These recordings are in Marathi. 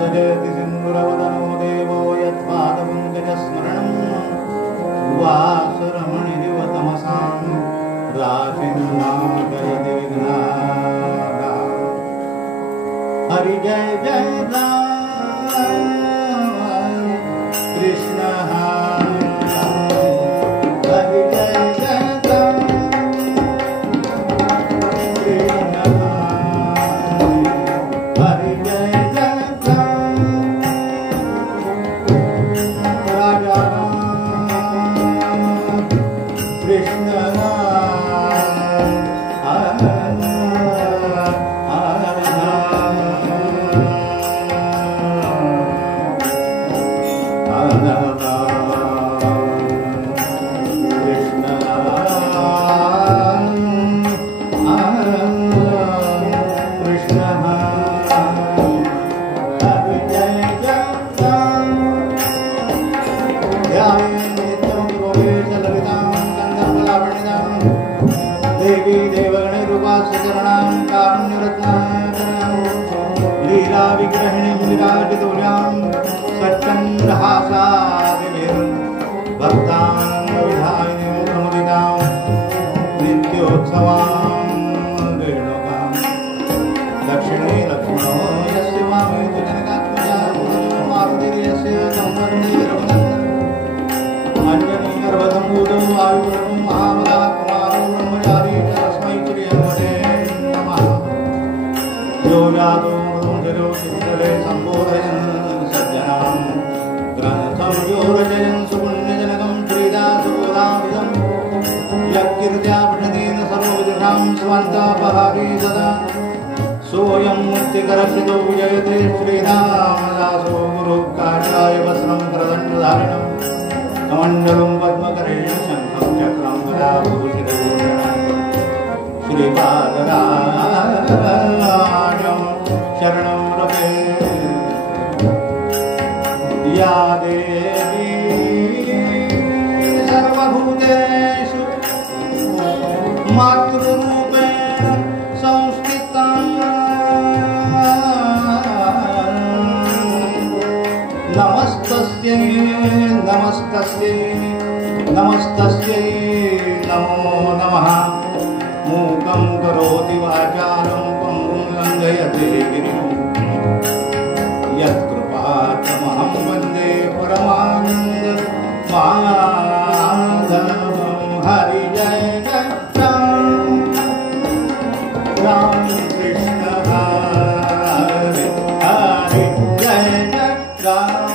जयति सिन्दूरवदनो देवो यत्पादपङ्कजस्मरणं वासरमणिरिव तमसां राशिन्नाशयति विघ्नाः। हरि जय जय राम कृष्ण हरि जय जय राम कृष्ण हरि जय जय राम राजा राम कृष्ण देवी देवगणरूपा सुचरणां कारुण्यरत्नाकरां लीला विग्रहिणीं विराजितुल्यां सच्चन्द्रहासादिनीं भक्तां विधायिनीं प्रमुदितां नित्योत्सवां रेणुकां दक्षिणे लक्ष्मणो यस्य वामे च जनकात्मजा मारुतिर्यस्य तं वन्दे रघुनन्दनम् अञ्जनीगर्भसम्भूतो वायुपुत्रं महाबलः कुमारो ब्रह्मचारी च तस्मै श्रीहनुमते नमः। यो जातो मधुमजरो चित्तले सम्बोधयन् सज्जनां ग्रन्थं यो रचयन् सुपुण्यजनकं श्रीदासबोधाविदं यत्कीर्त्या पठनेन सर्वविदुषां स्वान्तापहारी सदा सोऽयं मुक्तिकरक्षितो जयते श्रीरामदासो गुरुकार्याय वस्त्रं प्रदण्डधारिणम् कमण्डलं पद्मकरेण शङ्खं चक्रं गदाभूषितभूषणं श्रीपादराजं शरणं व्रजे। या देवी सर्वभूतेषु मातृरूपेण संस्थिता नमस्तस्यै नमस्तस्यै नमस्तस्यै नमो नमः। मूकं करोति वाचालं पङ्गुं लङ्घयते गिरिं यत्कृपातमहं वन्दे परमानन्दमाधवं। हरि जय जय राम कृष्ण हरि हरि जय जय राम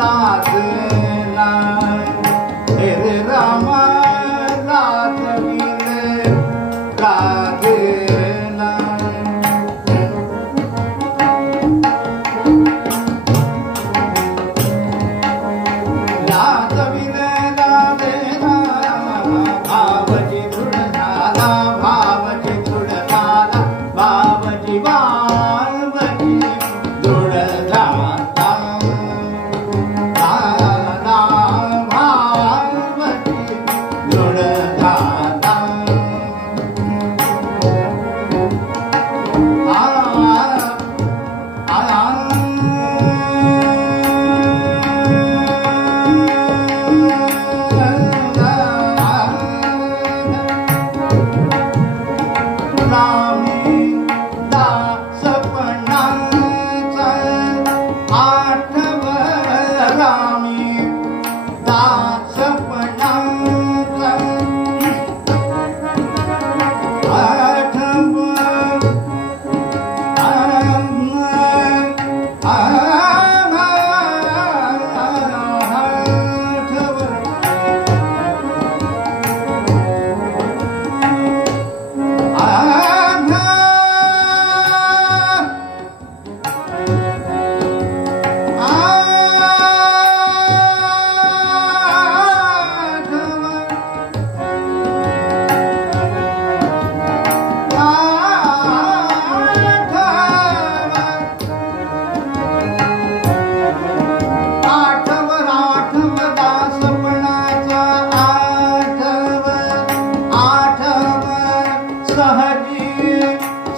लाजला हे रे रामा लाजविले गाजला लाजविले गाजला भावजी दृढ झाला भावजी दृढ झाला भावजी बालवजी दृढ झाला भावजी दृढ झाला रामी दासपणाचा आठव रामी दासपणाचा आठव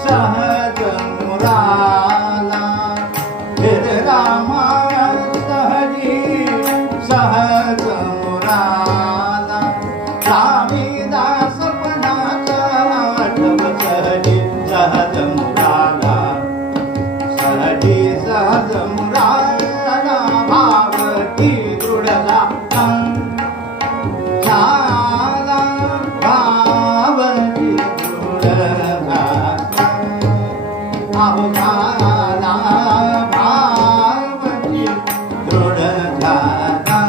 सहज मुराला हे रामा सहजी सहज मुराला रामी दासपणाचा आठव सहजी सहज मुराला सहजी सहज मुराला भावकी दृढला झाला भावकी दृढला झाला भावजी दृढ झाला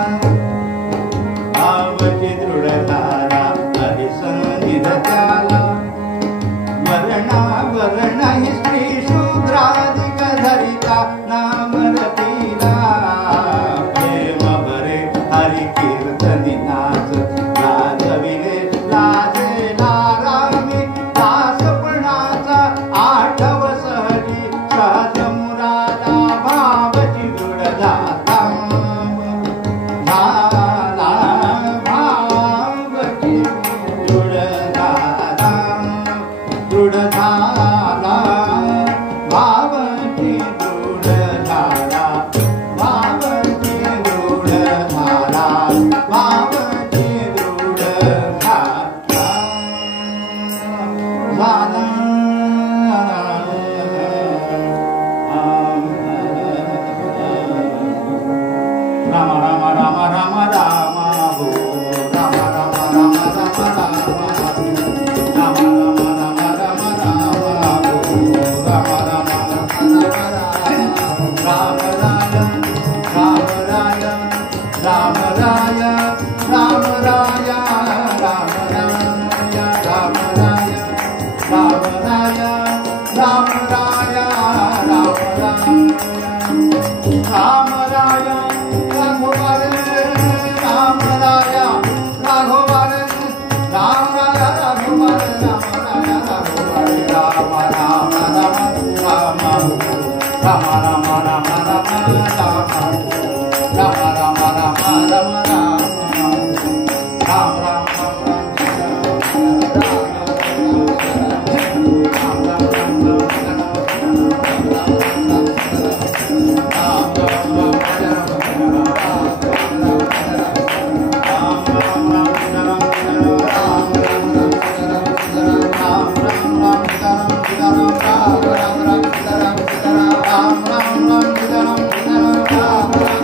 भावजी दृढ झाला हरिसंगीत त्याला वर्ण ही स्त्री शूद्रादिक धरिता नामरतीला प्रेम भरे हरि कीर्तनी नाच लाजविले लाजेला रामी दासपणाचा आठव सहजी सहज मुराला भावजी दृढ झाला झाला भावजी दृढ झाला दृढ झाला भावजी दृढ झाला भावजी दृढ झाला भावजी दृढ झाला राम राम राम राम राम हो राम राम राम राम राम राम राम राम राम राम हो राम राम राम राम राम राय राम राय राम राय राम राय राम राय राम राय राम राय राम राय राघोबर राम राय राघोबर राम राय राघोबर राम राय राघोबर राम राम राम राम राम राम राम राम राम राम राम राम राम राम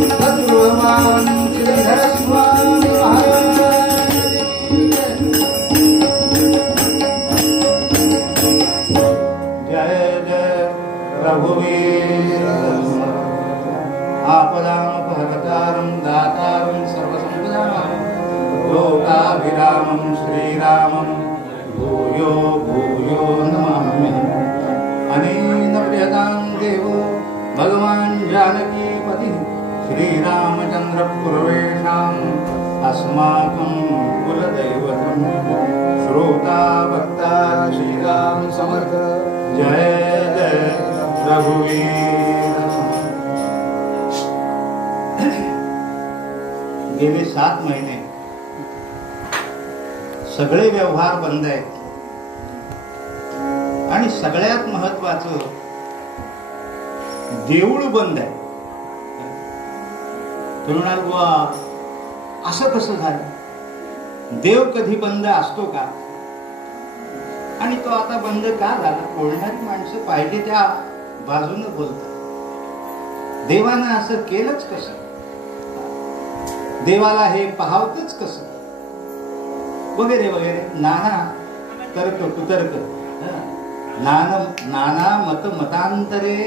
भगवान श्रीधर स्वामी महाराज जय जय रघुवीर आपदामपहर्तारं दातारं सर्वसम्पदां लोकाभिरामं श्रीरामं भूयो भूयो नमाम्यहम् अनेन प्रियतां देवो भगवान् जानकीपतिः श्रीरामचन्द्र पूर्वेषाम् अस्माकं कुलदैवतं श्रोता भक्ता श्रीराम समर्थ जय जय रघुवीर। गेले 7 महिने सगळे व्यवहार बंद आहेत आणि सगळ्यात महत्वाचं देऊळ बंद आहे. तुम्ही म्हणाल बुवा असं कसं झालं, देव कधी बंद असतो का आणि तो आता बंद का झाला? बोलणारी माणसं पाहिजे त्या बाजूने बोलतात. देवानं असं केलंच कसं, देवाला हे पाहावतच कसं वगैरे वगैरे नाना तर्क कुतर्क नाना मत मतांतरे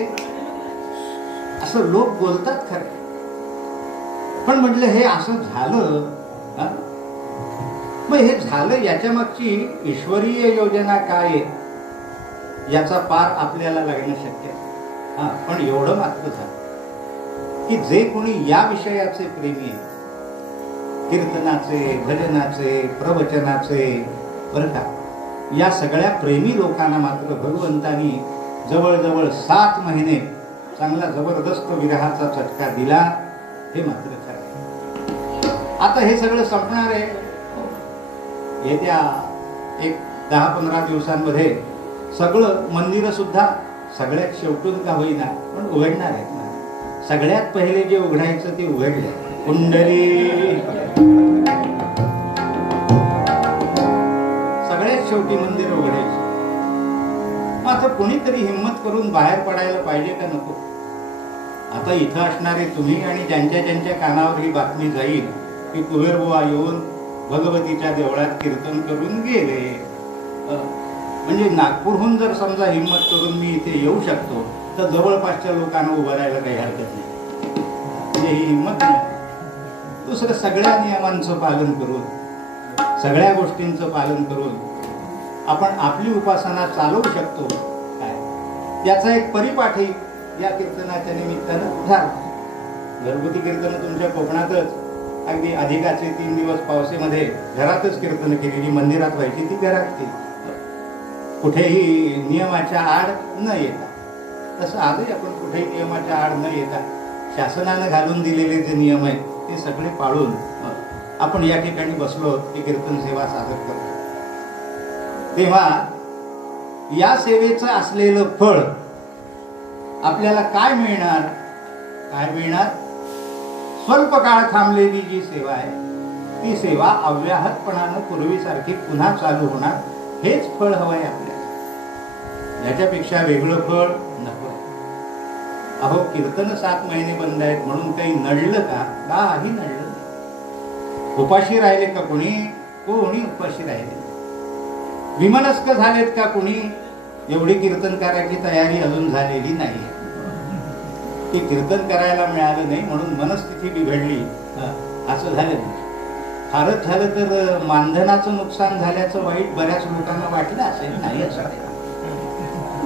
असं लोक बोलतात खरं. पण म्हटलं हे असं झालं, मग हे झालं याच्या मागची ईश्वरीय योजना काय आहे याचा पार आपल्याला लागणं शक्य आहे. पण एवढं मात्र झालं की जे कोणी या विषयाचे प्रेमी आहे, कीर्तनाचे, भजनाचे, प्रवचनाचे, बरं का, या सगळ्या प्रेमी लोकांना मात्र भगवंतानी जवळजवळ 7 महिने चांगला जबरदस्त विरहाचा चटका दिला. हे मात्र खरं. आता हे सगळं संपणार आहे. येत्या 10-15 दिवसांमध्ये सगळं मंदिर सुद्धा सगळ्यात शेवटून का होईना पण उघडणार आहेत ना. सगळ्यात पहिले जे उघडायचं ते उघडले. कुंडली सगळ्यात शेवटी मंदिर उघडायचं. आता कोणीतरी हिम्मत करून बाहेर पडायला पाहिजे का नको? आता इथं असणारे तुम्ही आणि ज्यांच्या ज्यांच्या कानावर ही बातमी जाईल की कुबेरबुवा येऊन भगवतीच्या देवळात कीर्तन करून गेले, म्हणजे नागपूरहून जर समजा हिम्मत करून मी इथे येऊ शकतो तर जवळपासच्या लोकांना उभं राहायला काही हरकत नाही. म्हणजे ही हिम्मत नाही. दुसरं सगळ्या नियमांचं पालन करून, सगळ्या गोष्टींचं पालन करून आपण आपली उपासना चालवू शकतो काय, याचा एक परिपाठी या कीर्तनाच्या निमित्तानं झाला. घरगुती कीर्तन तुमच्या कोकणातच अगदी अधिकाचे 3 दिवस पावसामध्ये घरातच कीर्तन केलेली, मंदिरात व्हायची ती घरात केली, कुठेही नियमाच्या आड न येता. तसं आजही आपण कुठेही नियमाच्या आड न येता शासनानं घालून दिलेले जे नियम आहेत ते सगळे पाळून आपण या ठिकाणी बसलो की कीर्तन सेवा सादर करतो. तेव्हा या सेवेचं असलेलं फळ आपल्याला काय मिळणार? काय मिळणार? स्वल्प काळ थांबलेली जी सेवा आहे ती सेवा अव्याहतपणानं पूर्वीसारखी पुन्हा चालू होणार, हेच फळ हवंय आपल्याला. याच्यापेक्षा वेगळं फळ नको. अहो कीर्तन 7 महिने बंद आहेत म्हणून काही नडलं का? काही नडलं. उपाशी राहिले का कोणी? कोणी उपाशी राहिले. विमनस्क झालेत का कोणी? एवढी कीर्तनकाराची तयारी अजून झालेली नाही. की कीर्तन करायला मिळालं नाही म्हणून मनस्थिती बिघडली असं झालं नाही. फारच झालं तर मानधनाचं नुकसान झाल्याचं वाईट बऱ्याच लोकांना वाटलं असेल. नाही असं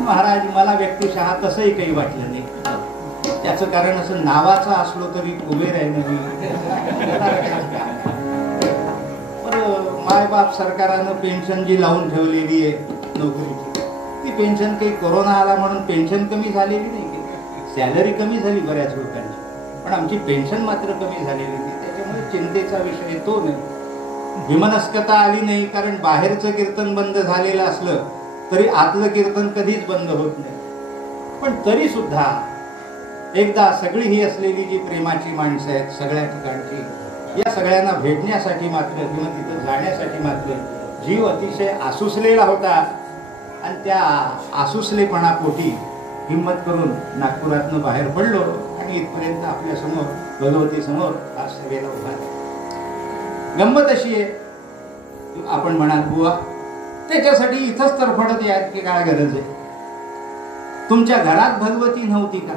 महाराज मला व्यक्तिशः तसंही काही वाटलं नाही. त्याचं कारण असं नावाचं असलो तरी कुबेर आहे ना मी. मायबाप सरकारानं पेन्शन जी लावून ठेवलेली आहे नोकरीची, ती पेन्शन काही कोरोना आला म्हणून पेन्शन कमी झालेली नाही. सॅलरी कमी झाली बऱ्याच लोकांची, पण आमची पेन्शन मात्र कमी झालेली नाही. त्याच्यामुळे चिंतेचा विषय तो नाही. विमनस्कता आली नाही, कारण बाहेरचं कीर्तन बंद झालेलं असलं तरी आतलं कीर्तन कधीच बंद होत नाही. पण तरी सुद्धा एकदा सगळी ही असलेली जी प्रेमाची माणसं आहेत सगळ्या ठिकाणची, या सगळ्यांना भेटण्यासाठी मात्र किंवा तिथं जाण्यासाठी मात्र जीव अतिशय आसुसलेला होता. आणि त्या आसुसलेपणापोटी हिम्मत करून नागपुरातनं बाहेर पडलो आणि इथपर्यंत आपल्या समोर भगवती समोर आज सेवेला उभा. गंमत अशी आहे, आपण म्हणाल बुवा त्याच्यासाठी इथंच तरफडत यात की काय गरज आहे? तुमच्या घरात भगवती नव्हती का?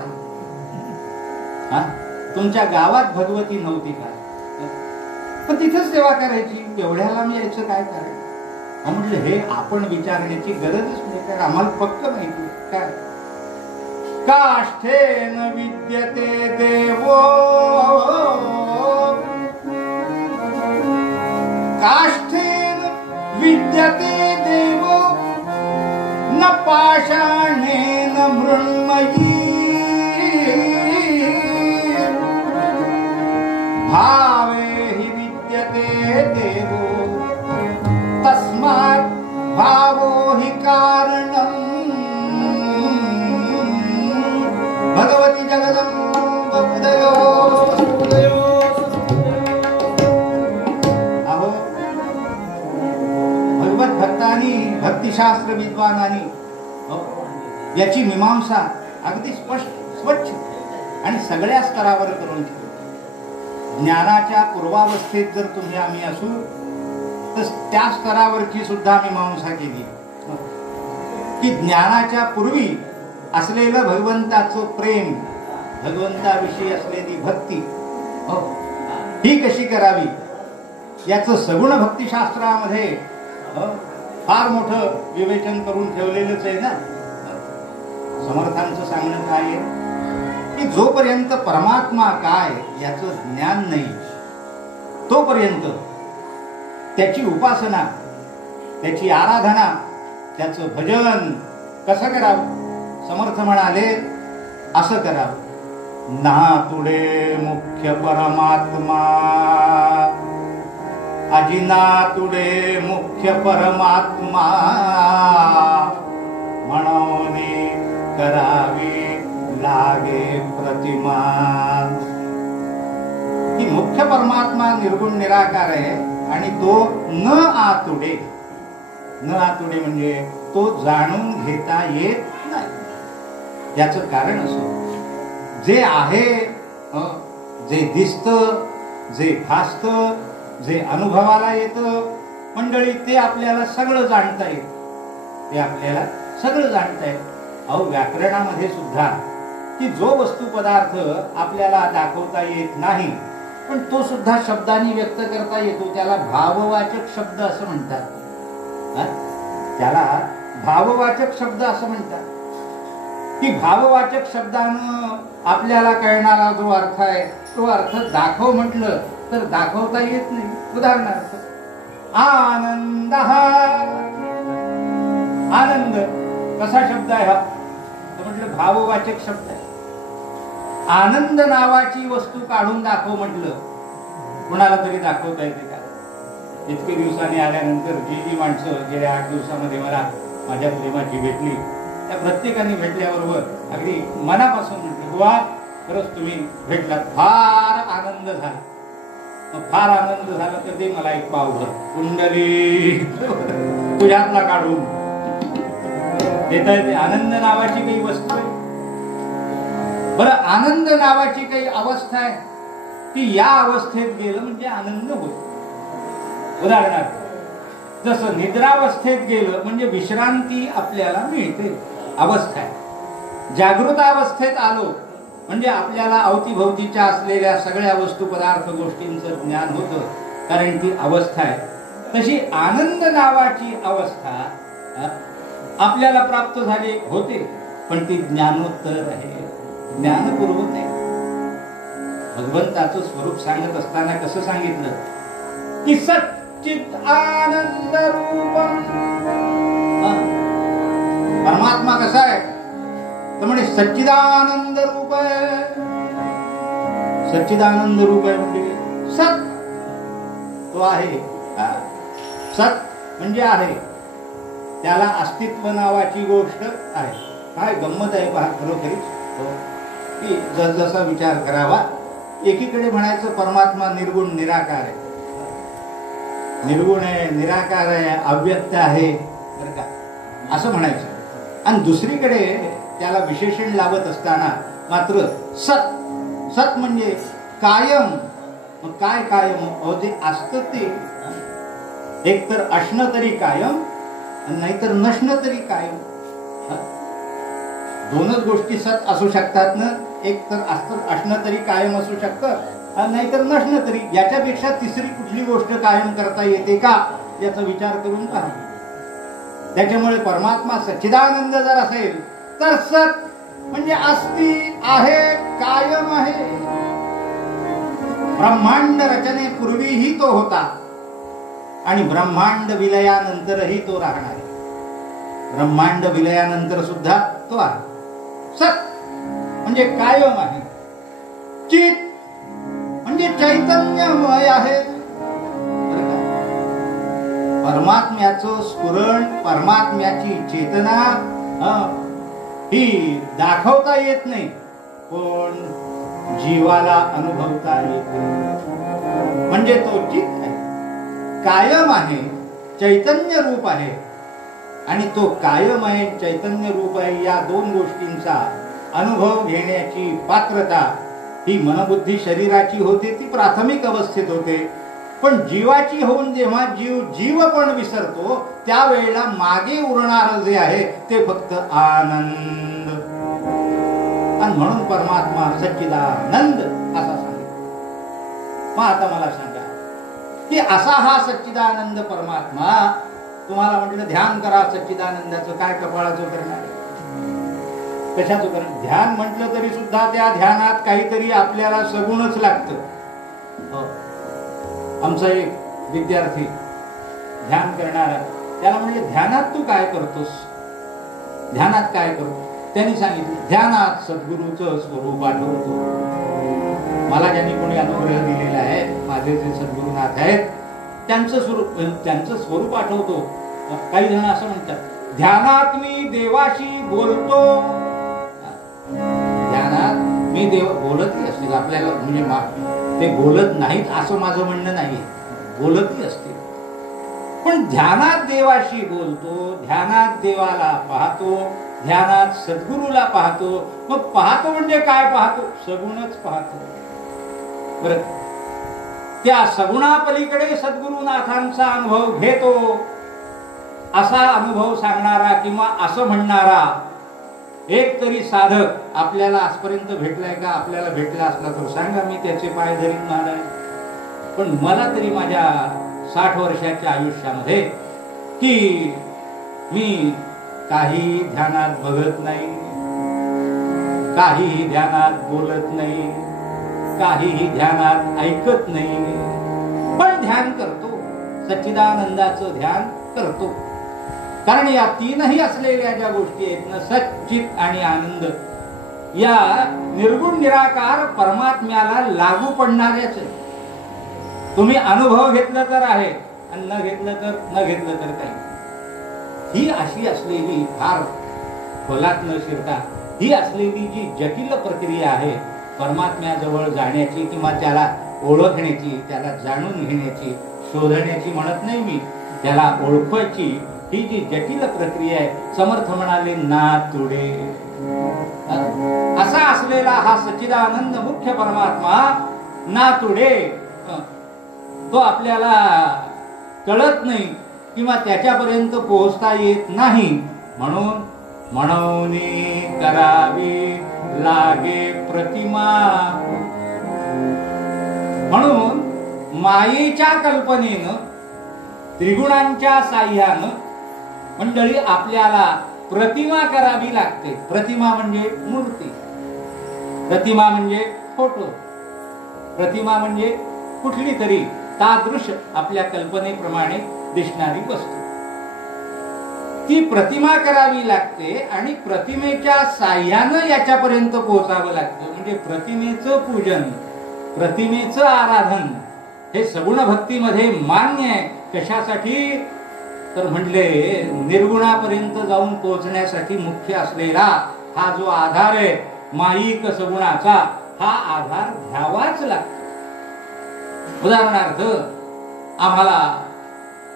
हा, तुमच्या गावात भगवती नव्हती का? पण तिथंच सेवा करायची, एवढ्याला मी यायचं काय करायचं? म्हटलं हे आपण विचारण्याची गरजच नाही, कारण आम्हाला पक्क माहिती काय. काष्ठेन विद्यते देवो, काष्ठेन विद्यते देवो, न पाषाणेन मृण्मयी, भावे हि विद्यते देवो, तस्मात् भावो हि कारणम्. भगवती जगदम्ब हृदयो हृदयो. अहो भगवत भक्तांनी, भक्तिशास्त्र विद्वानांनी याची मीमांसा अगदी स्पष्ट, स्वच्छ आणि सगळ्या स्तरावर करून ठेवली. ज्ञानाच्या पूर्वावस्थेत जर तुम्ही आम्ही असू तर त्या स्तरावरची सुद्धा मीमांसा केली की ज्ञानाच्या पूर्वी असलेलं भगवंताचं प्रेम, भगवंताविषयी असलेली भक्ती ही कशी करावी याचं सगुण भक्तिशास्त्रामध्ये फार मोठं विवेचन करून ठेवलेलंच आहे ना. समर्थांचं सांगणं काय आहे की जोपर्यंत परमात्मा काय याचं ज्ञान नाही तोपर्यंत त्याची उपासना, त्याची आराधना, त्याचं भजन कसं करावं? समर्थ म्हणाले असं करावं. ना तुडे मुख्य परमात्मा, अजिना तुडे मुख्य परमात्मा, म्हणून करावी लागे प्रतिमा. की मुख्य परमात्मा निर्गुण निराकार आहे आणि तो न आतुडे. न आतुडे म्हणजे तो जाणून घेता येत नाही. याचं कारण असं जे आहे, जे दिसतं, जे भासतं, जे अनुभवाला येतं मंडळी, ते आपल्याला सगळं जाणता येत. ते आपल्याला सगळं जाणता येत. अहो व्याकरणामध्ये सुद्धा की जो वस्तू पदार्थ आपल्याला दाखवता येत नाही पण तो सुद्धा शब्दांनी व्यक्त करता येतो, त्याला भाववाचक शब्द असं म्हणतात. त्याला भाववाचक शब्द असं म्हणतात की भाववाचक शब्दानं आपल्याला कळणारा जो अर्थ आहे तो अर्थ दाखव म्हटलं तर दाखवता येत नाही. उदाहरणार्थ आनंद. आनंद कसा शब्द आहे हा? म्हटलं भाववाचक शब्द आहे. आनंद नावाची वस्तू काढून दाखव म्हटलं कुणाला तरी दाखवता येते का? इतके दिवसांनी आल्यानंतर जी माणसं गेल्या 8 दिवसामध्ये मला माझ्या प्रेमाची भेटली त्या प्रत्येकाने भेटल्याबरोबर अगदी मनापासून म्हटलं बुवा खरंच तुम्ही भेटलात, फार आनंद झाला. फार आनंद झाला तर ते मला एक पावभर कुंडली तुझ्यातला काढून देता येते. आनंद नावाची काही वस्तू आहे? बरं, आनंद नावाची काही अवस्था आहे की या अवस्थेत गेलं म्हणजे आनंद होतो. उदाहरणार्थ जसं निद्रावस्थेत गेलं म्हणजे विश्रांती आपल्याला मिळते, अवस्था आहे. जागृत अवस्थेत आलो म्हणजे आपल्याला अवतीभोवतीच्या असलेल्या सगळ्या वस्तू पदार्थ गोष्टींचं ज्ञान होतं, कारण ती अवस्था आहे. तशी आनंद नावाची अवस्था आपल्याला प्राप्त झाली होते पण ती ज्ञानोत्तर आहे, ज्ञानपूर्वक आहे. भगवंताचं स्वरूप सांगत असताना कसं सांगितलं की सच्चित आनंद रूपम. परमात्मा कसा आहे तर म्हणजे सच्चिदानंद रूप आहे. सच्चिदानंद रूप आहे म्हणजे सत, तो आहे. सत म्हणजे आहे, त्याला अस्तित्व नावाची गोष्ट आहे. काय गंमत आहे पहा खरोखरीच की जसजसा विचार करावा. एकीकडे म्हणायचं परमात्मा निर्गुण निराकार आहे, निर्गुण आहे, निराकार आहे, अव्यक्त आहे बरं का असं म्हणायचं. आणि दुसरीकडे त्याला विशेषण लावत असताना मात्र सत, सत म्हणजे कायम. मग काय कायम? जे असतं ते एक तर असणं तरी कायम, नाहीतर नसणं तरी कायम. दोनच गोष्टी सत असू शकतात ना. एक तर असणं तरी कायम असू शकतं, नाहीतर नसणं तरी. याच्यापेक्षा तिसरी कुठली गोष्ट कायम करता येते का याचा विचार करून पहा. त्याच्यामुळे परमात्मा सच्चिदानंद जर असेल तर सत म्हणजे अस्ति, आहे, कायम आहे. ब्रह्मांड रचनेपूर्वीही तो होता आणि ब्रह्मांड विलयानंतरही तो राहणार आहे. ब्रह्मांड विलयानंतर सुद्धा तो आहे. सत म्हणजे कायम आहे. चित म्हणजे चैतन्यमय आहे. परमात्म्याचं स्फुरण, परमात्म्याची चेतना ही दाखवता येत नाही, पण जीवाला अनुभवता येते. म्हणजे तो चित आहे, कायम आहे, चैतन्य रूप आहे. आणि तो कायम आहे, चैतन्य रूप आहे, या दोन गोष्टींचा अनुभव घेण्याची पात्रता ही मनबुद्धी शरीराची होते, ती प्राथमिक अवस्थेत होते. पण जीवाची होऊन जेव्हा जीव पण विसरतो त्यावेळेला मागे उरणार जे आहे ते फक्त आनंद. आणि म्हणून परमात्मा सच्चिदानंद असा सांगितलं. मग आता मला सांगा की असा हा सच्चिदानंद परमात्मा, तुम्हाला म्हटलं ध्यान करा सच्चिदानंदाचं, काय कपाळाचं करणार, कशाचं करणार? ध्यान म्हटलं तरी सुद्धा त्या ध्यानात काहीतरी आपल्याला सगुणच लागतं. आमचा एक विद्यार्थी ध्यान करणारा, त्याला म्हणजे ध्यानात तू काय करतोस, ध्यानात काय करतो? त्यांनी सांगितलं ध्यानात सद्गुरूचं स्वरूप आठवतो. मला ज्यांनी कोणी अनुग्रह दिलेला आहे, माझे जे सद्गुरुनाथ आहेत, त्यांचं स्वरूप आठवतो. काही जण असं म्हणतात ध्यानात मी देवाशी बोलतो. ध्यानात मी देव बोलतही असतील आपल्याला, म्हणजे ते बोलत नाहीत असं माझं म्हणणं नाही, बोलतही असतील. पण ध्यानात देवाशी बोलतो, ध्यानात देवाला पाहतो, ध्यानात सद्गुरूला पाहतो. मग पाहतो म्हणजे काय पाहतो? सगुणच पाहतो. बरं, त्या सगुणापलीकडे सद्गुरुनाथांचा अनुभव घेतो. असा अनुभव सांगणारा किंवा असं म्हणणारा एक तरी साधक आपल्याला आजपर्यंत भेटलाय का? आपल्याला भेटला असला तर सांगा, मी त्याचे पाय धरीत महाराज. पण मला तरी माझ्या 60 वर्षाच्या आयुष्यामध्ये की मी काही ध्यानात बघत नाही, काहीही ध्यानात बोलत नाही, काहीही ध्यानात ऐकत नाही, पण ध्यान करतो, सच्चिदानंदाचं ध्यान करतो. कारण या तीनही असलेल्या ज्या गोष्टी आहेत ना, सच्चित आणि आनंद, या निर्गुण निराकार परमात्म्याला लागू पडणाऱ्याच. तुम्ही अनुभव घेतलं तर आहे आणि न घेतलं तर काही. ही अशी असलेली, फार खोलात न शिरता ही असलेली जी जटिल प्रक्रिया आहे परमात्म्याजवळ जाण्याची किंवा त्याला ओळखण्याची, त्याला जाणून घेण्याची, शोधण्याची म्हणत नाही मी, त्याला ओळखायची, ही जी जटिल प्रक्रिया आहे. समर्थ म्हणाले नातुडे. असा असलेला हा सच्चिदानंद मुख्य परमात्मा नातुडे, तो आपल्याला कळत नाही किंवा त्याच्यापर्यंत पोहोचता येत नाही. म्हणून करावी लागे प्रतिमा. म्हणून मायेच्या कल्पनेनं, त्रिगुणांच्या साह्यानं मंडळी आपल्याला प्रतिमा करावी लागते. प्रतिमा म्हणजे मूर्ती, प्रतिमा म्हणजे फोटो, प्रतिमा म्हणजे कुठली तरी तादृश आपल्या कल्पनेप्रमाणे दिसणारी वस्तू. ती प्रतिमा करावी लागते आणि प्रतिमेच्या साह्यानं याच्यापर्यंत पोहोचावं लागतं. म्हणजे प्रतिमेचं पूजन, प्रतिमेचं आराधन हे सगुण भक्तीमध्ये मान्य आहे. कशासाठी तर म्हणले निर्गुणापर्यंत जाऊन पोहोचण्यासाठी मुख्य असलेला हा जो आधार आहे माईक सगुणाचा, हा आधार घ्यावाच लागतो. उदाहरणार्थ, आम्हाला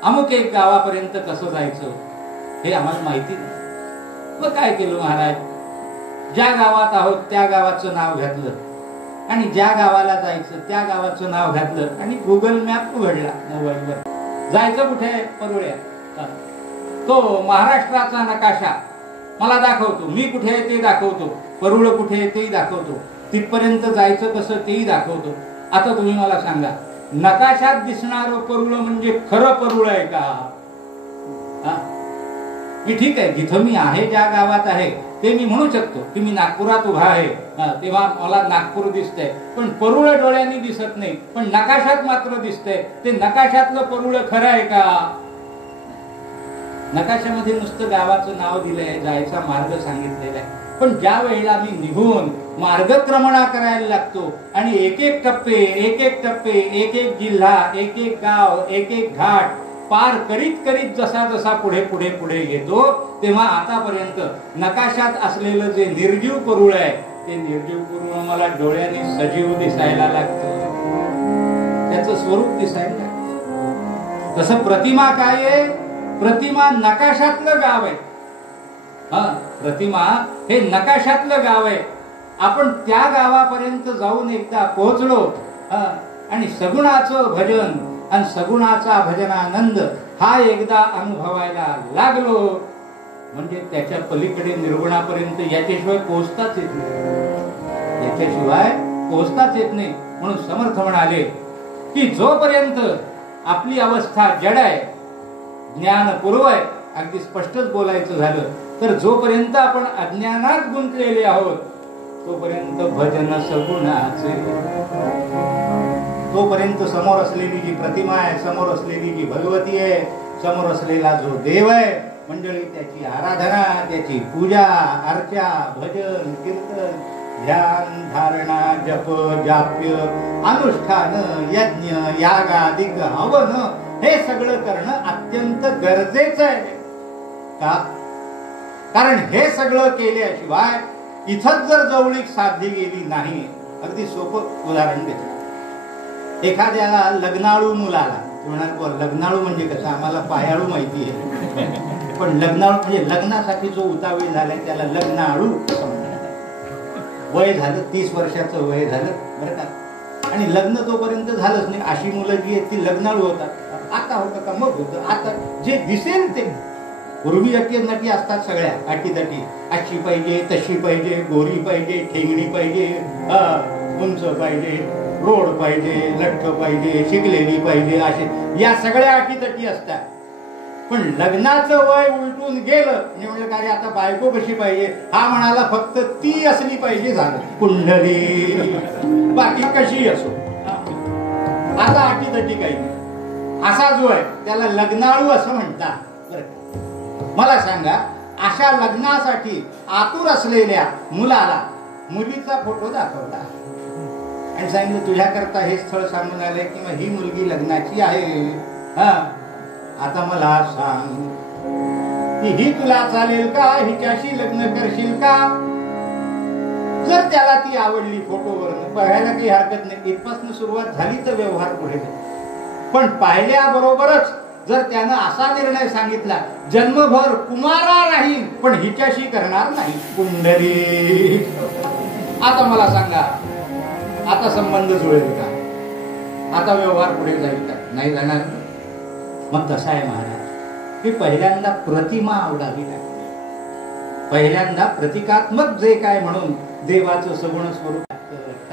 अमुक एक गावापर्यंत कसं जायचं हे आम्हाला माहिती नाही. मग काय केलं महाराज, ज्या गावात आहोत त्या गावाचं नाव घेतलं आणि ज्या गावाला जायचं त्या गावाचं नाव घातलं आणि गुगल मॅप उघडला मोबाईलवर. जायचं कुठे? परुळ्या. तो महाराष्ट्राचा नकाशा मला दाखवतो, मी कुठे आहे ते दाखवतो, परुळ कुठे आहे तेही दाखवतो, तिथपर्यंत जायचं कसं तेही दाखवतो. आता तुम्ही मला सांगा, नकाशात दिसणारं परुळ म्हणजे खरं परुळ आहे का? मी ठीक आहे, जिथं मी आहे ज्या गावात आहे ते मी म्हणू शकतो की मी नागपुरात उभा आहे, तेव्हा मला नागपूर दिसतंय, पण परुळ डोळ्यांनी दिसत नाही, पण नकाशात मात्र दिसतंय. ते नकाशातलं परुळ खरं आहे का? नकाशामध्ये नुसतं गावाचं नाव दिलंय, जायचा मार्ग सांगितलेला आहे, पण ज्या वेळेला मी निघून मार्गक्रमणा करायला लागतो आणि एक एक टप्पे, एक एक टप्पे, एक एक जिल्हा, एक एक गाव, एक एक घाट पार करीत करीत जसा जसा पुढे पुढे पुढे येतो, तेव्हा आतापर्यंत नकाशात असलेलं जे निर्जीव परुळ आहे ते निर्जीव परुळ मला डोळ्यांनी सजीव दिसायला लागतं, त्याचं स्वरूप दिसायला लागतं. तसं प्रतिमा काय आहे? प्रतिमा नकाशातलं गाव आहे. प्रतिमा हे नकाशातलं गाव आहे. आपण त्या गावापर्यंत जाऊन एकदा पोहोचलो आणि सगुणाचं भजन आणि सगुणाचा भजनानंद हा एकदा अनुभवायला लागलो म्हणजे त्याच्या पलीकडे निर्गुणापर्यंत याच्याशिवाय पोहोचताच येत नाही, याच्याशिवाय पोहोचताच येत नाही. म्हणून समर्थ म्हणाले की जोपर्यंत आपली अवस्था जड आहे, ज्ञानपूर्व आहे, अगदी स्पष्टच बोलायचं झालं तर जोपर्यंत आपण अज्ञानात गुंतलेले आहोत तोपर्यंत भजन सगुणाचे, तोपर्यंत समोर असलेली जी प्रतिमा आहे, समोर असलेली जी भगवती आहे, समोर असलेला जो देव आहे, मंडळी त्याची आराधना, त्याची पूजा अर्चा, भजन, कीर्तन, ध्यान, धारणा, जप, जाप्य, अनुष्ठान, यज्ञ, यागादिक, हवन हे सगळं करणं अत्यंत गरजेचं आहे. का? कारण हे सगळं केल्याशिवाय इथंच जर जवळीक साधली गेली नाही. अगदी सोपं उदाहरण देतो. एखाद्याला लग्नाळू मुलाला, म्हणाल लग्नाळू म्हणजे कसं, आम्हाला पायाळू माहिती आहे, पण लग्नाळू म्हणजे लग्नासाठी जो उतावीळ झालाय त्याला लग्नाळू असं म्हणतात. वय झालं 30 वर्षाचं वय झालं बरं का, आणि लग्न तोपर्यंत झालंच नाही, अशी मुलं जी आहेत ती लग्नाळू होतात. आता होतं का? मग होतं. आता जे दिसेल ते, पूर्वी नटी असतात सगळ्या अटीतटी, अशी पाहिजे, तशी पाहिजे, गोरी पाहिजे, ठेंगणी पाहिजे, उंच पाहिजे, रोड पाहिजे, लठ्ठ पाहिजे, शिकलेली पाहिजे, असे या सगळ्या अटीतटी असतात. पण लग्नाचं वय उलटून गेलं म्हणजे काय, आता बायको कशी पाहिजे, हा म्हणाला फक्त ती असली पाहिजे, झालं कुंडली, बाकी कशी असो. आता अटीतटी काही नाही. असा जो आहे त्याला लग्नाळू असं म्हणतात. मला सांगा, अशा लग्नासाठी आतुर असलेल्या मुलाला मुलीचा फोटो दाखवला आणि सांगितलं तुझ्या करता हे स्थळ सांगून आले किंवा ही मुलगी लग्नाची आहे, आता मला सांग की ही तुला चालेल का, हिच्याशी लग्न करशील का? जर त्याला ती आवडली फोटोवर बघायला काही हरकत नाही, इथपासून सुरुवात झाली तर व्यवहार पुढे जाईल. पण पाहिल्याबरोबरच जर त्यानं असा निर्णय सांगितला जन्मभर कुमारा राहील पण हिच्याशी करणार नाही, कुंडली, आता मला सांगा, आता संबंध जुळेल का? आता व्यवहार पुढे जाईल का? नाही जाणार. मग कसं आहे महाराज, की पहिल्यांदा प्रतिमा आवडावी लागते, पहिल्यांदा प्रतिकात्मक जे काय म्हणून देवाचं सगुण स्वरूप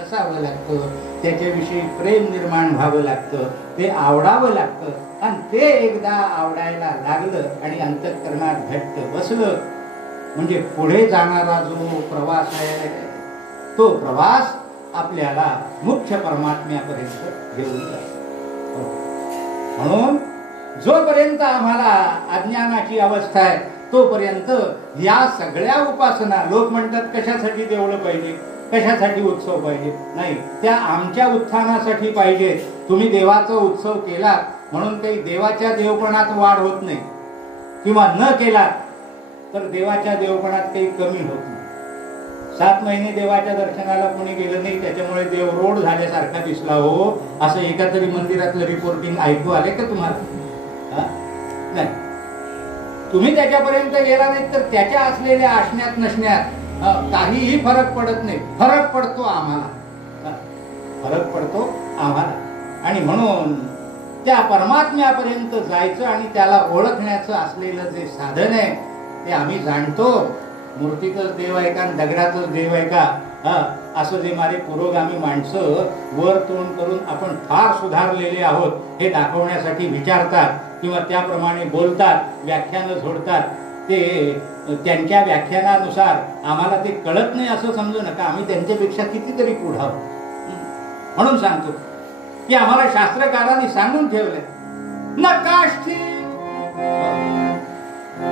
असावं लागतं, त्याच्याविषयी प्रेम निर्माण व्हावं लागतं, ते आवडावं लागतं. आणि ते एकदा आवडायला लागलं आणि अंतःकरणात घट्ट बसलं म्हणजे पुढे जाणारा जो प्रवास आहे तो प्रवास आपल्याला मुख्य परमात्म्यापर्यंत घेऊन जातो. म्हणून जोपर्यंत आम्हाला अज्ञानाची अवस्था आहे तोपर्यंत या सगळ्या उपासना, लोक म्हणतात कशासाठी देवळं पाहिजे, कशासाठी उत्सव पाहिजे, नाही, त्या आमच्या उत्थानासाठी पाहिजे. तुम्ही देवाचा उत्सव केलात म्हणून काही देवाच्या देवपणात वाढ होत नाही, किंवा न केलात तर देवाच्या देवपणात काही कमी होत नाही. 7 महिने देवाच्या दर्शनाला कोणी गेलं नाही त्याच्यामुळे देव रोड झाल्यासारखा दिसला हो, असं एका तरी मंदिरातलं रिपोर्टिंग ऐकू आले का तुम्हाला? नाही. तुम्ही त्याच्यापर्यंत गेला नाही तर त्याच्या असलेल्या असण्यात नसण्यात काहीही फरक पडत नाही. फरक पडतो आम्हाला. फरक पडतो आम्हाला. आणि म्हणून त्या परमात्म्यापर्यंत जायचं आणि त्याला ओळखण्याचं असलेलं जे साधन आहे ते आम्ही जाणतो. मूर्तीतच देव आहे का, दगडातच देव आहे का, असं जे माझे पुरोगामी माणसं वर तोंड करून आपण फार सुधारलेले आहोत हे दाखवण्यासाठी विचारतात किंवा त्याप्रमाणे बोलतात, व्याख्यानं जोडतात. ते त्यांच्या व्याख्यानानुसार आम्हाला ते कळत नाही असं समजू नका. आम्ही त्यांच्यापेक्षा कितीतरी पुढं आहोत. म्हणून सांगतो की आम्हाला शास्त्रकारांनी सांगून ठेवलंय न काष्ठी.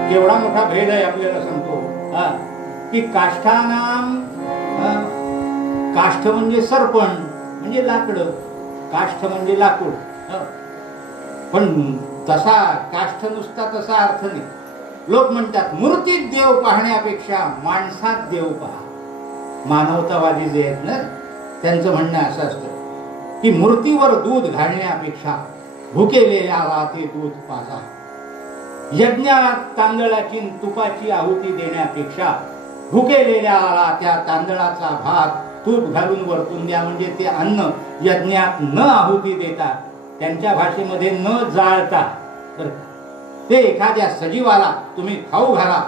केवढा मोठा भेद आहे आपल्याला सांगतो की काष्ठानाम, काष्ठ म्हणजे सरपण म्हणजे लाकड, काष्ठ म्हणजे लाकूड. पण तसा काष्ठ नुसता तसा अर्थ नाही. लोक म्हणतात मूर्तीत देव पाहण्यापेक्षा माणसात देव पहा. मानवतावादी जे आहेत ना त्यांचं म्हणणं असं असतं की मूर्तीवर दूध घालण्यापेक्षा भुकेलेल्याला ते दूध पाजा. यज्ञात तांदळाची तुपाची आहुती देण्यापेक्षा भुकेलेल्याला त्या तांदळाचा भात तूप घालून वरतून द्या. म्हणजे ते अन्न यज्ञात न आहुती देता, त्यांच्या भाषेमध्ये न जाळता, ते एखाद्या सजीवाला तुम्ही खाऊ घाला.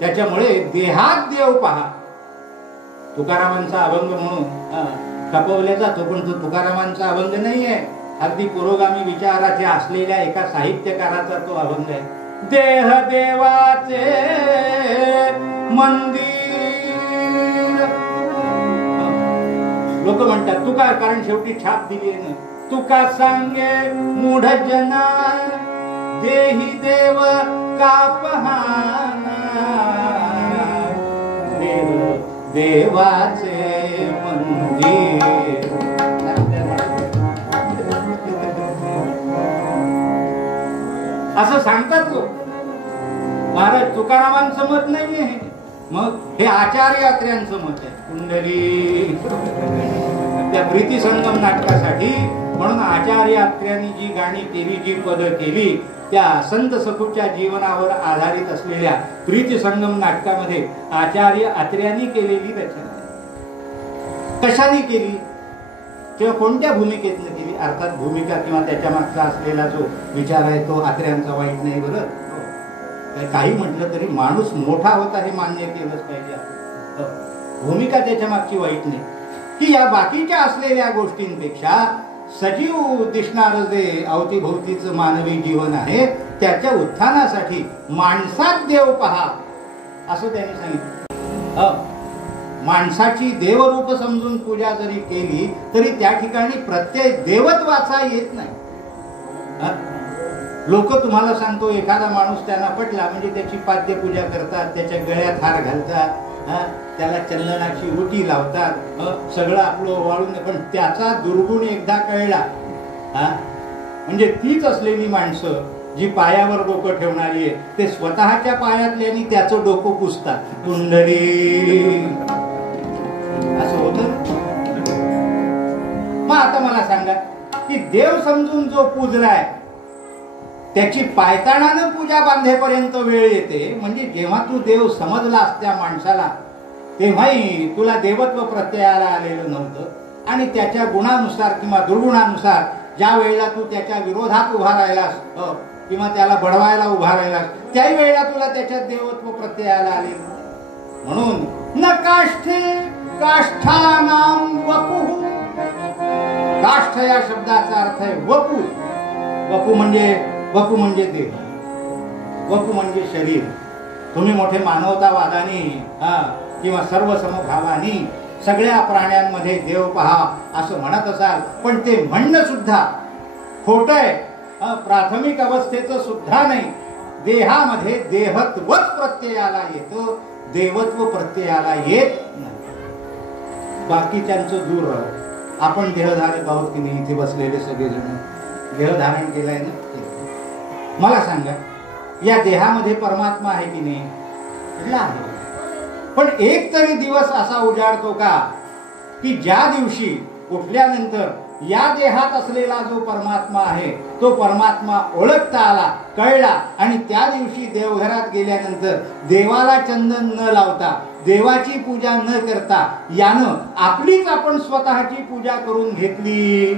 त्याच्यामुळे देहात देव पहा. तुकारामांचा अभंग म्हणून खपवला जातो, पण तो तुकारामांचा अभंग नाहीये. अगदी पुरोगामी विचाराच्या असलेल्या एका साहित्यकाराचा तो अभंग आहे. देह देवाचे मंदिर. लोक म्हणतात तुका, कारण शेवटी छाप दिली आहे ना. तुका सांगे मूढ जना देही देव का पहाना. देव देवाचे मंदिर. असं सांगतात लोक. महाराज तुकारामांचं मत नाहीये हे. मग हे आचार्य यात्र्यांचं मत आहे. कुंडली त्या प्रीती संगम नाटकासाठी म्हणून आचार्य यात्र्यांनी जी गाणी केली, जी पदं केली, त्या संत सखूच्या जीवनावर आधारित असलेल्या प्रीती संगम नाटकामध्ये आचार्य आत्र्यांनी केलेली रचना कशाने केली किंवा कोणत्या भूमिकेतनं केली. अर्थात भूमिका किंवा त्याच्या मागचा असलेला जो विचार आहे तो आत्र्यांचा वाईट नाही. बरं, काही म्हटलं तरी माणूस मोठा होता हे मान्य केलंच पाहिजे. भूमिका त्याच्या मागची वाईट नाही की या बाकीच्या असलेल्या गोष्टींपेक्षा सजीव दिसणारं जे अवतीभोवतीचं मानवी जीवन आहे त्याच्या उत्थानासाठी माणसात देव पहा असं त्यांनी सांगितलं. माणसाची देवरूप समजून पूजा जरी केली तरी त्या ठिकाणी प्रत्यय देवत्वाचा येत नाही. लोक तुम्हाला सांगतो एखादा माणूस त्यांना पटला म्हणजे त्याची पाद्यपूजा करतात, त्याच्या गळ्यात हार घालतात, त्याला चंदनाची उटी लावतात, सगळं आपलं वाळून. पण त्याचा दुर्गुण एकदा कळला म्हणजे तीच असलेली माणसं जी पायावर डोकं ठेवणारी आहे ते स्वतःच्या पायातल्यानी त्याचं डोकं पुसतात. कुंडली असं होतं. मग आता मला सांगा की देव समजून जो पूजलाय त्याची पायताणानं पूजा बांधेपर्यंत वेळ येते. म्हणजे जेव्हा तू देव समजलास त्या माणसाला तेव्हाही तुला देवत्व प्रत्ययाला आलेलं नव्हतं आणि त्याच्या गुणानुसार किंवा दुर्गुणानुसार ज्या वेळेला तू त्याच्या विरोधात उभा राहिलास किंवा त्याला बडवायला उभा राहिलास त्याही वेळेला तुला त्याच्यात देवत्व प्रत्ययाला आले. म्हणून न काष्ठे काष्ठानाम वपु. काष्ठ या शब्दाचा अर्थ आहे वपू. वपू म्हणजे देह, वपू म्हणजे शरीर. तुम्ही मोठे मानवतावादाने किंवा सर्व समभावानी सगळ्या प्राण्यांमध्ये देव पहा असं म्हणत असाल पण ते म्हणणं सुद्धा खोटं आहे. प्राथमिक अवस्थेचं सुद्धा नाही. देहामध्ये देहत्वच प्रत्ययाला येतं, देवत्व प्रत्ययाला येत नाही. बाकीच्यांचं दूर राहू. आपण देहधारक आहोत की नाही? इथे बसलेले सगळेजण देहधारण केलंय ना. मला सांगा या देहामध्ये परमात्मा आहे की नाही? आहे. पण एक तरी दिवस असा उजाडतो का की ज्या दिवशी उठल्यानंतर या देहात असलेला जो परमात्मा आहे तो परमात्मा ओळखता आला, कळला आणि त्या दिवशी देवघरात गेल्यानंतर देवाला चंदन न लावता, देवाची पूजा न करता यानं आपलीच आपण स्वतःची पूजा करून घेतली,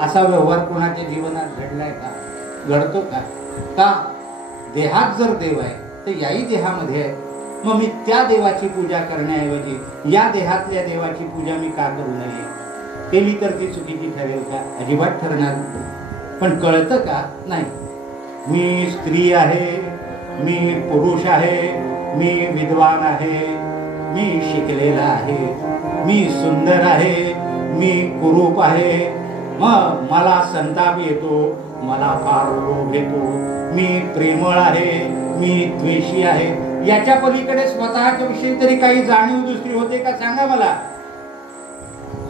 असा व्यवहार कोणाच्या जीवनात घडलाय का? घडतो का? का देहात जर देव आहे तर याही देहामध्ये आहे, मग मी त्या देवाची पूजा करण्याऐवजी या देहातल्या देवाची पूजा मी का करू नये? केली तर ती चुकीची ठरेल का? अजिबात ठरणार. पण कळतं का? नाही. मी स्त्री आहे, मी पुरुष आहे, मी विद्वान आहे, मी शिकलेला आहे, मी सुंदर आहे, मी कुरूप आहे, मग मला संताप येतो, मला फार लोभ येतो, मी प्रेमळ आहे, मी द्वेषी आहे. याच्या पलीकडे स्वतःच्या विषयी तरी काही जाणीव दुसरी होते का? सांगा मला.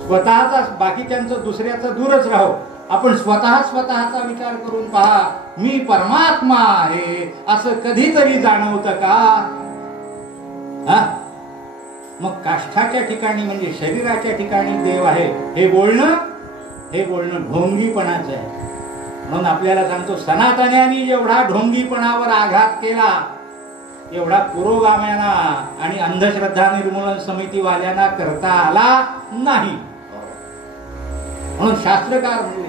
स्वतःचा, बाकीच्यांचं दुसऱ्याचं दूरच राहो, आपण स्वतःचा विचार करून पहा. मी परमात्मा आहे असं कधीतरी जाणवतं का? मग काष्ठाच्या ठिकाणी म्हणजे शरीराच्या ठिकाणी देव आहे हे बोलणं ढोंगीपणाचं आहे. म्हणून आपल्याला सांगतो, सनातन्यांनी जेवढा ढोंगीपणावर आघात केला एवढा पुरोगाम्यांना आणि अंधश्रद्धा निर्मूलन समितीवाल्यांना करता आला नाही. म्हणून शास्त्रकार म्हणले,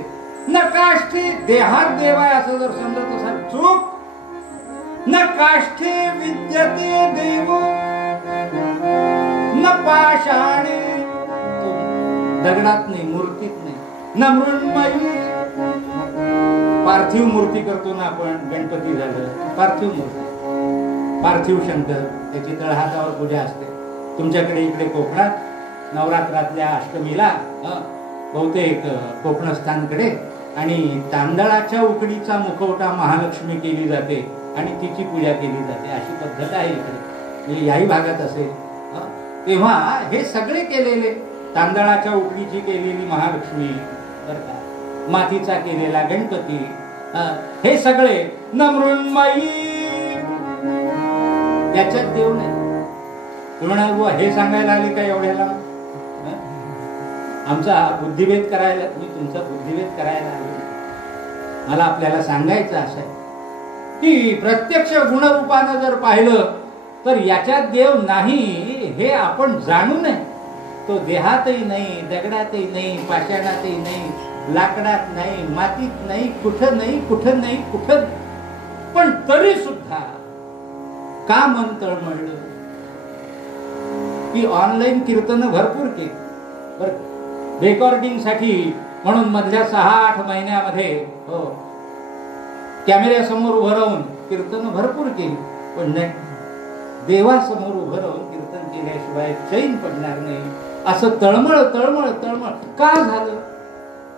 न काष्ठे देहात देव आहे असं जर समजत असाल चूक. न काष्ठे विद्यते देव न पाषाणे, दगडात नाही, मूर्तीत नाही. न मृण्मयी, पार्थिव मूर्ती करतो ना आपण, गणपती झालं पार्थिव मूर्ती, पार्थिव शंकर, त्याची तळहातावर पूजा असते. तुमच्याकडे इकडे कोकणात नवरात्रातल्या अष्टमीला बहुतेक कोकणस्थांकडे आणि तांदळाच्या उकडीचा मुखवटा महालक्ष्मी केली जाते आणि तिची पूजा केली जाते, अशी पद्धत आहे इकडे. म्हणजे याही भागात असेल. तेव्हा हे सगळे केलेले, तांदळाच्या उकडीची केलेली महालक्ष्मी, मातीचा केलेला गणपती, हे सगळे न मृण्मयी, याच्यात देव नाही. तुम्ही बुवा हे सांगायला आले का एवढ्याला? आमचा बुद्धिभेद करायला, मी तुमचा बुद्धिभेद करायला आले. मला आपल्याला सांगायचं असं आहे की प्रत्यक्ष गुणरूपानं जर पाहिलं तर याच्यात देव नाही हे आपण जाणू नये. तो देहातही नाही, दगडातही नाही, पाषाणातही नाही, लाकडात नाही, मातीत नाही, कुठं नाही, कुठं नाही, कुठं. पण तरी सुद्धा का मन तळमळलं की ऑनलाईन कीर्तन भरपूर केली, रेकॉर्डिंग साठी म्हणून मधल्या 6-8 महिन्यामध्ये कॅमेऱ्यासमोर उभं राहून कीर्तन भरपूर केली. पण नाही, देवासमोर उभं राहून कीर्तन केल्याशिवाय चैन पडणार नाही. असं तळमळ तळमळ तळमळ का झालं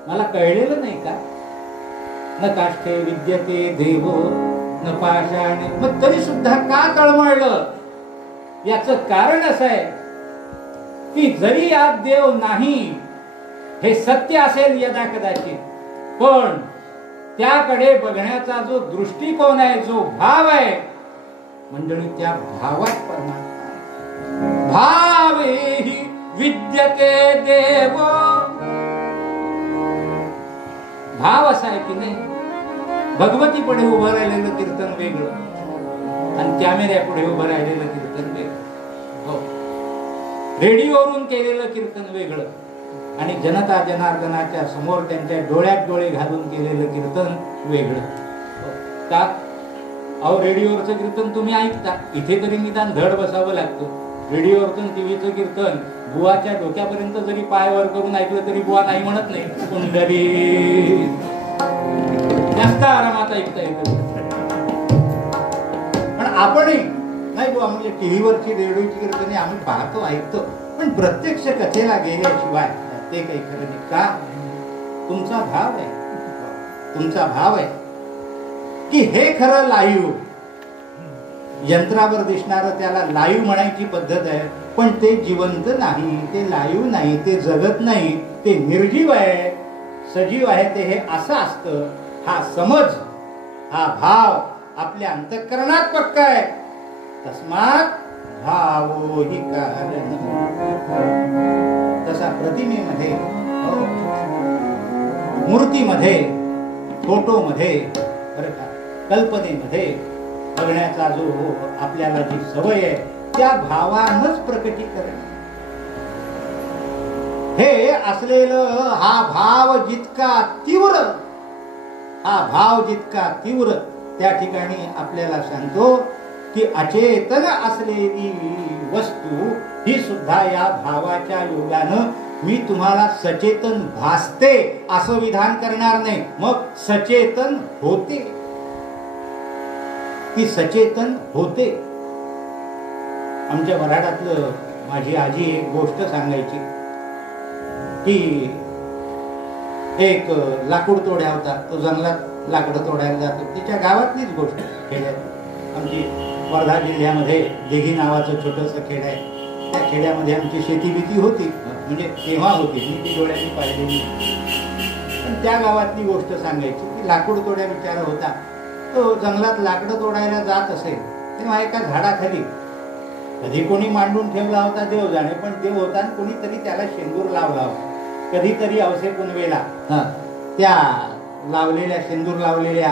मला कळलेलं नाही का? न काष्ठे विद्यते देव न पाषाणे, मग तरी सुद्धा का तळमळलं? याचं कारण असं आहे की जरी यात देव नाही हे सत्य असेल यदा कदाचित, पण त्याकडे बघण्याचा जो दृष्टिकोन आहे, जो भाव आहे, मंडळी त्या भावात परमात्मा. भावेहि विद्यते देव, भाव असा आहे की नाही. भगवती पुढे उभं राहिलेलं कीर्तन वेगळं आणि कॅमेऱ्या पुढे उभं राहिलेलं कीर्तन वेगळं, रेडिओवरून केलेलं कीर्तन वेगळं आणि जनता जनार्दनाच्या समोर त्यांच्या डोळ्यात डोळे घालून केलेलं कीर्तन वेगळं. का? अहो, रेडिओवरचं कीर्तन तुम्ही ऐकता, इथे तरी निदान धड बसावं लागतं. रेडिओवरचं टीव्हीचं कीर्तन बुवाच्या डोक्यापर्यंत जरी पाय वर करून ऐकलं तरी बुवा नाही म्हणत नाही, कुंडली, जास्त आरामात ऐकता येतं. पण आपणही नाही बुवा, म्हणजे टीव्हीवरची रेडिओची कीर्तने आम्ही पाहतो, ऐकतो, पण प्रत्यक्ष कथेला गेल्याशिवाय ते काही खरं नाही. का? तुमचा भाव आहे, तुमचा भाव आहे की हे खरं लाईव्ह, यंत्रावर दिसणारं त्याला लाईव्ह म्हणायची पद्धत आहे, पण ते जिवंत नाही, ते लाईव्ह नाही, ते जगत नाही, ते निर्जीव आहे, सजीव आहे. ते हे असं असतं. हा समज, हा भाव आपल्या अंतःकरणात पक्का आहे. तस्मात भावो हि कारण. तसा प्रतिमेमध्ये, मूर्तीमध्ये, फोटोमध्ये, कल्पनेमध्ये बघण्याचा जो आपल्याला जी सवय आहे त्या भावानंच प्रकटीकरण. हे असलेलं हा भाव जितका तीव्र, हा भाव जितका तीव्र, त्या ठिकाणी आपल्याला सांगतो की अचेतन असलेली वस्तू ही सुद्धा या भावाच्या योगानं मी तुम्हाला सचेतन भासते असं विधान करणार नाही, मग सचेतन होते. ती सचेतन होते. आमच्या मराठातलं माझी आजी एक गोष्ट सांगायची की एक लाकूड तोड्या होता, तो जंगलात लाकडं तोडायला जातो. तिच्या गावातलीच गोष्ट, खेड्यात. आमची वर्धा जिल्ह्यामध्ये दिघी नावाचं छोटंसं खेड आहे. त्या खेड्यामध्ये आमची शेती होती, म्हणजे तेव्हा होती, मी ती डोळ्यांनी पाहिलेली. पण त्या गावातली गोष्ट सांगायची की लाकूड तोड्या बिचारा होता. तो जंगलात लाकडं तोडायला जात असेल तेव्हा एका झाडाखाली कधी कोणी मांडून ठेवला होता देव जाणे, पण देव होता कोणीतरी त्याला शेंदूर लावला होता. कधीतरी अवसे पुनवेला त्या लावलेल्या शेंदूर लावलेल्या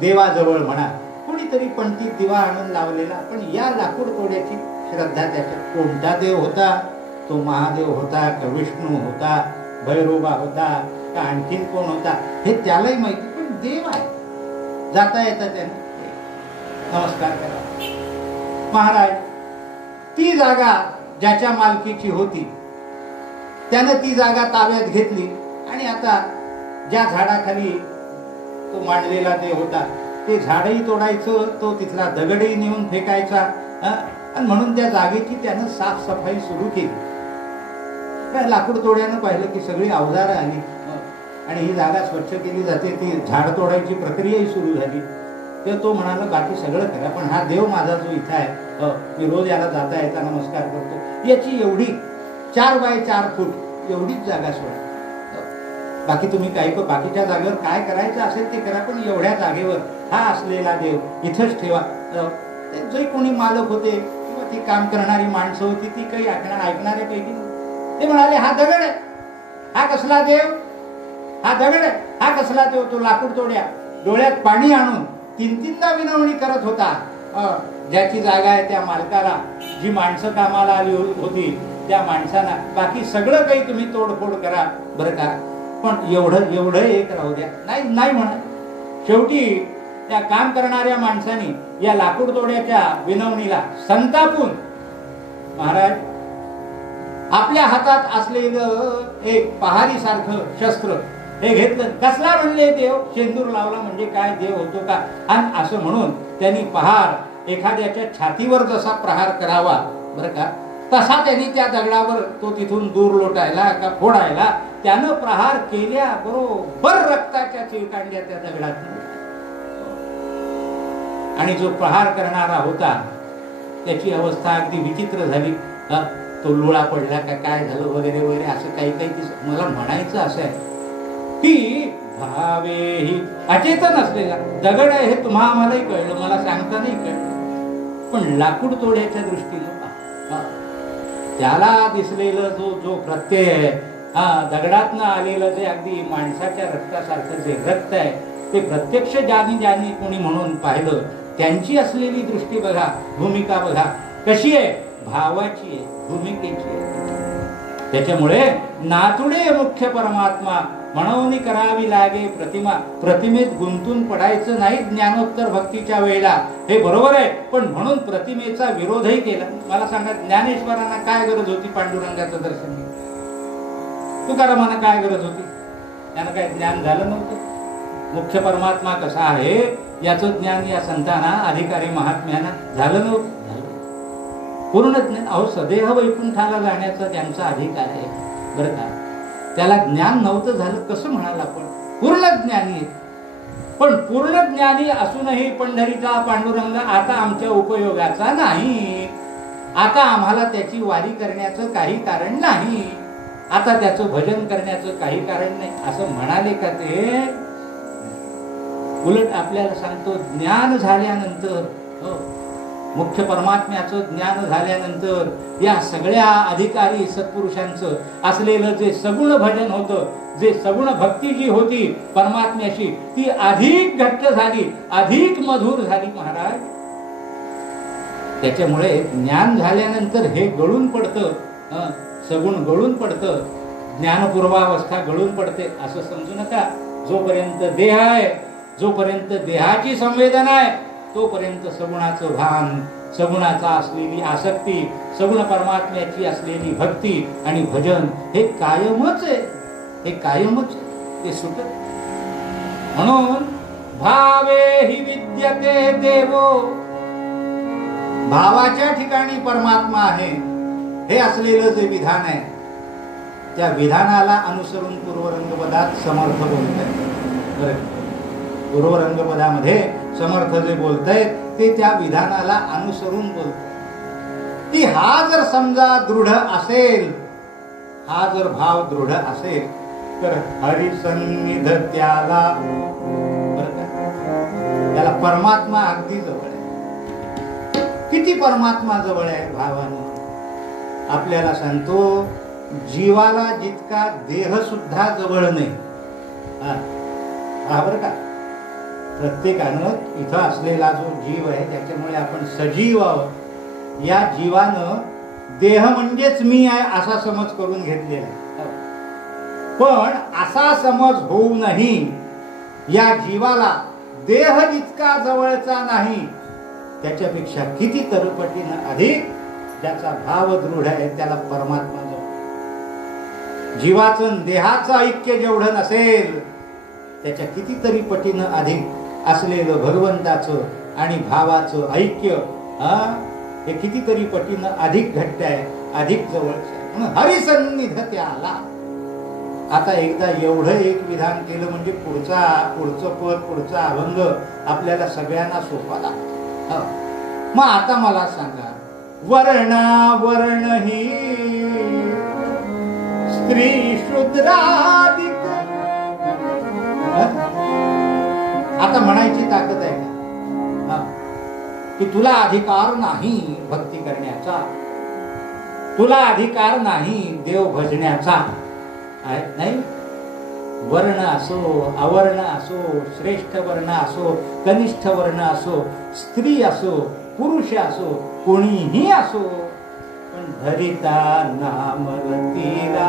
देवाजवळ म्हणा कोणीतरी पणती दिवा आणून लावलेला. पण या लाकूड तोड्याची श्रद्धा त्याच्या, कोणता देव होता तो, महादेव होता का विष्णू होता, भैरोबा होता का आणखीन कोण होता हे त्यालाही माहिती, पण देव आहे. जाता येतं त्याने नमस्कार करा. महाराज ती जागा ज्याच्या मालकीची होती त्यानं ती जागा ताब्यात घेतली आणि आता ज्या झाडाखाली तो मांडलेला देव होता ते झाडही तोडायचं, तो तिथला दगडही नेऊन फेकायचा, आणि म्हणून त्या जागेची त्यानं साफसफाई सुरू केली. लाकूड तोड्यानं पाहिलं की सगळी अवजारं आली आणि ही जागा स्वच्छ केली जाते, ती झाड तोडायची प्रक्रियाही सुरू झाली. तेव्हा तो म्हणाला बाकी सगळं करा, पण हा देव माझा जो इथं आहे, मी रोज याला जाता येता नमस्कार करतो, याची एवढी 4 बाय 4 फूट एवढीच जागा सोडा. बाकी तुम्ही काही बाकीच्या जागेवर काय करायचं असेल ते करा, पण एवढ्या जागेवर हा असलेला देव इथंच ठेवा. जे कोणी मालक होते किंवा ती काम करणारी माणसं होती ती काही ऐकणाऱ्यापैकी ते म्हणाले हा दगड आहे, हा कसला देव, हा दगड आहे, हा कसला देव. तो लाकूड तोड्या डोळ्यात पाणी आणून 3-3दा विनवणी करत होता. ज्याची जागा आहे त्या मालकाला, जी माणसं कामाला आली होती त्या माणसांना, बाकी सगळं काही तुम्ही तोडफोड करा बरं का, पण एवढं एक राहू द्या. नाही म्हणा. शेवटी त्या काम करणाऱ्या माणसांनी या लाकूड तोड्याच्या विनवणीला संतापून महाराज आपल्या हातात असलेलं एक पहारी सारखं शस्त्र हे घेतलं. कसला म्हणले देव, शेंदूर लावला म्हणजे काय देव होतो का, आणि असं म्हणून त्यांनी पहार एखाद्याच्या छातीवर जसा प्रहार करावा बरं का, तसा त्यांनी त्या दगडावर तो तिथून दूर लोटायला का फोडायला त्यानं प्रहार केल्या बरोबर रक्ताच्या चिळकांड्या त्या दगडात. आणि जो प्रहार करणारा होता त्याची अवस्था अगदी विचित्र झाली. तो लुळा पडला का काय झालं वगैरे वगैरे असं काही मला म्हणायचं असं आहे की भावे ही अचेतन असलेला दगड आहे हे तुम्हा आम्हालाही कळलं, मला सांगता नाही कळलं, पण लाकूड तोड्याच्या दृष्टीनं त्याला दिसलेलं जो प्रत्यय आहे, दगडातनं आलेलं जे अगदी माणसाच्या रक्तासारखं जे रक्त आहे ते प्रत्यक्ष ज्यांनी कोणी म्हणून पाहिलं त्यांची असलेली दृष्टी बघा, भूमिका बघा कशी आहे, भावाची आहे, भूमिकेची आहे. त्याच्यामुळे नातुडे मुख्य परमात्मा म्हणून करावी लागे प्रतिमा. प्रतिमेत गुंतून पडायचं नाही ज्ञानोत्तर भक्तीच्या वेळेला, हे बरोबर आहे, पण म्हणून प्रतिमेचा विरोधही केला. मला सांगा ज्ञानेश्वरांना काय गरज होती पांडुरंगाचं दर्शन घ्यायची, तुकारामांना काय गरज होती, त्यांना काय ज्ञान झालं नव्हतं. मुख्य परमात्मा कसा आहे याचं ज्ञान या संतांना अधिकारी महात्म्यांना झालं नव्हतं. पूर्ण ज्ञान, अहो सदेह वैकुंठाला जाण्याचा त्यांचा अधिकार आहे बरं का, त्याला ज्ञान नव्हतं झालं कसं म्हणाल आपण, पूर्ण ज्ञानी आहे. पण पूर्ण ज्ञानी असूनही पंढरीचा पांडुरंग आता आमच्या उपयोगाचा नाही, आता आम्हाला त्याची वारी करण्याचं काही कारण नाही, आता त्याचं भजन करण्याचं काही कारण नाही असं म्हणाले का ते. उलट आपल्याला सांगतो ज्ञान झाल्यानंतर, मुख्य परमात्म्याचं ज्ञान झाल्यानंतर या सगळ्या अधिकारी सत्पुरुषांचं असलेलं जे सगुण भजन होतं, जे सगुण भक्ती जी होती परमात्म्याशी ती अधिक घट्ट झाली, अधिक मधुर झाली महाराज. त्याच्यामुळे ज्ञान झाल्यानंतर हे गळून पडतं, सगुण गळून पडतं, ज्ञानपूर्वावस्था गळून पडते असं समजू नका. जोपर्यंत देह आहे, जोपर्यंत देहाची संवेदना आहे, तोपर्यंत सगुणाचं भान, सगुणाचा असलेली आसक्ती, सगुण परमात्म्याची असलेली भक्ती आणि भजन हे कायमच आहे, हे कायमच, ते सुटत. म्हणून भावे हि विद्यते देवो, भावाच्या ठिकाणी परमात्मा आहे हे असलेलं जे विधान आहे, त्या विधानाला अनुसरून पूर्वरंगपदात समर्थ बोलतायत. पूर्वरंगपदामध्ये समर्थ जे बोलतायत ते त्या विधानाला अनुसरून बोलतायत की हा जर समजा दृढ असेल, हा जर भाव दृढ असेल तर हरिसन्निध त्याला, त्याला परमात्मा अगदी जवळ आहे. किती परमात्मा जवळ आहे भावानं. आपल्याला सांगतो जीवाला जितका देह सुद्धा जवळ नाही. हा बरं का, प्रत्येकानं इथं असलेला जो जीव आहे त्याच्यामुळे आपण सजीव आहोत. या जीवानं देह म्हणजेच मी आहे असा समज करून घेतलेला आहे. पण असा समज होऊनही या जीवाला देह जितका जवळचा नाही त्याच्यापेक्षा किती पटीनं अधिक ज्याचा भाव दृढ आहे त्याला परमात्मा जवळ. जीवाचं देहाचं ऐक्य जेवढं नसेल त्याच्या कितीतरी पटीनं अधिक असलेलं भगवंताचं आणि भावाचं ऐक्य हे कितीतरी पटीनं अधिक घट्ट आहे, अधिक जवळचं आहे. म्हणून हरिसन्निध त्याला. आता एकदा एवढं एक विधान केलं म्हणजे पुढचं पद, पुढचा अभंग आपल्याला सगळ्यांना सोपा लागतो. मग आता मला सांगा, वर्णावर्ण ही स्त्री शूद्रादिक, आता म्हणायची ताकद आहे का की तुला अधिकार नाही भक्ती करण्याचा, तुला अधिकार नाही देव भजण्याचा? नाही. वर्ण असो, अवर्ण असो, श्रेष्ठ वर्ण असो, कनिष्ठ वर्ण असो, स्त्री असो, पुरुष असो, कोणीही असो, पण धरिता नाम रतीला